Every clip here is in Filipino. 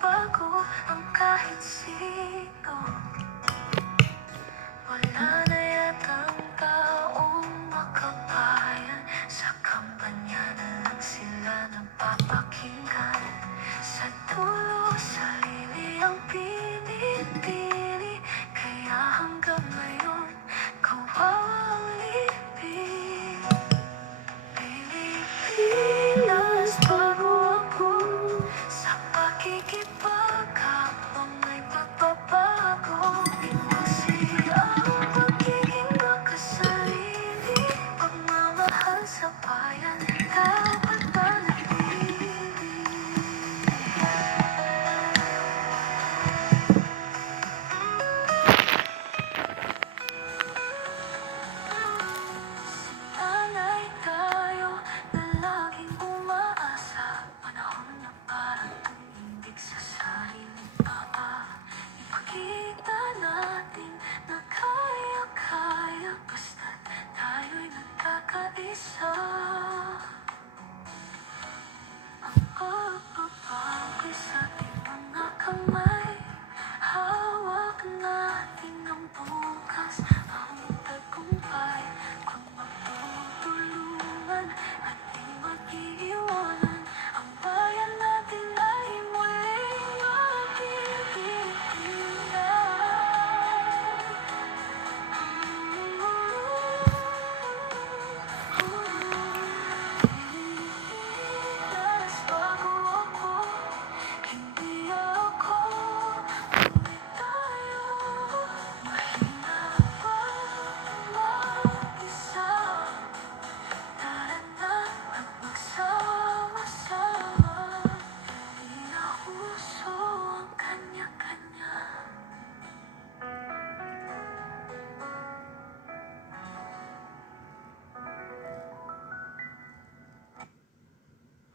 bago ang kahit sino. Wala na yatang taong makabayan, sa kampanya na lang sila nagpapakinggan. Sa dulo, sarili ang pinipili, kaya hanggang ngayon, kawawa ang libing. Pilipinas, bago ako sa pakikipagkapang may pagbabago. Inusiya ang pagiging makasarili, pagmamahal sa bayan, dapat manatili. Sana'y tayo na laging umaasa, panahon na parang tumindig sa sariling paa. Ipakita natin na kaya-kaya, basta't tayo'y nagkakaisa. Ang pagbabago'y sa ating mga kamay, hawak natin ang bukas, ang tagumpay. Kung magtutulungan at di mag-iiwanan, ang bayan natin ay muling maging Pilipinas, bago ako, hindi ako, tuloy tayo, mahirap mag-isa. Tara na at magsama-sama, di na uso ang kanya-kanya.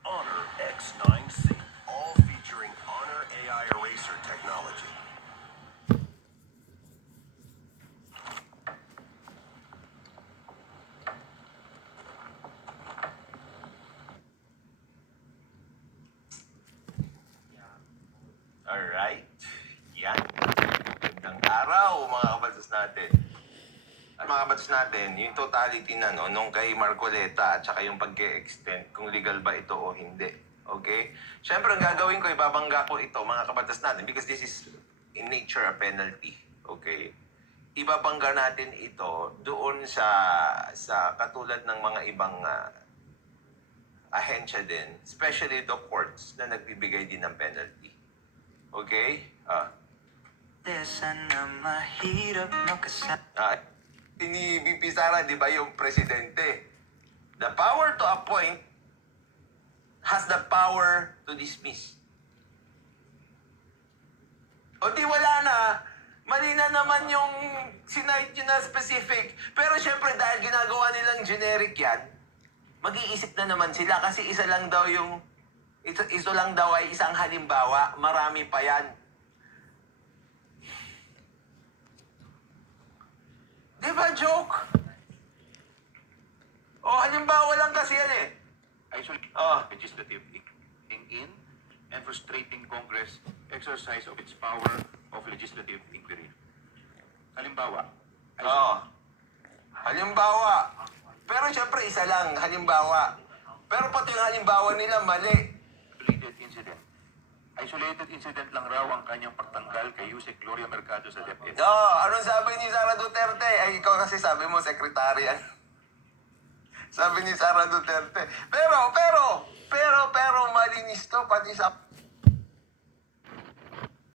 Honor X9C, all featuring Honor AI Eraser technology. Alright, yan. Magandang araw mga kabatas natin. At mga kabatas natin, yung totality na nung kay Marcoleta at saka yung pag-extend kung legal ba ito o hindi. Okay? Siyempre, ang gagawin ko, ibabangga ko ito mga kabatas natin because this is in nature a penalty. Okay? Ibabangga natin ito doon sa katulad ng mga ibang ahensya din, especially the courts na nagbibigay din ng penalty. Okay? Sana mahirap makasama. Ni VP Sara, di ba yung presidente? The power to appoint has the power to dismiss. O di wala na, mali na naman yung sinight yun na specific. Pero syempre dahil ginagawa nilang generic yan, mag-iisip na naman sila kasi isa lang daw ay isang halimbawa, marami pa yan. Di ba joke? Halimbawa lang kasi yan eh. Legislative in and frustrating Congress exercise of its power of legislative inquiry. Halimbawa, Halimbawa. Pero syempre isa lang, halimbawa. Pero pati yung halimbawa nila mali. isolated incident lang raw ang kanyang pagtanggal kay Yusek Gloria Mercado sa DepEd. Anong sabi ni Sara Duterte? Ay, ikaw kasi sabi mo, sekretary yan. Sabi ni Sara Duterte. Pero, malinis to, pati sa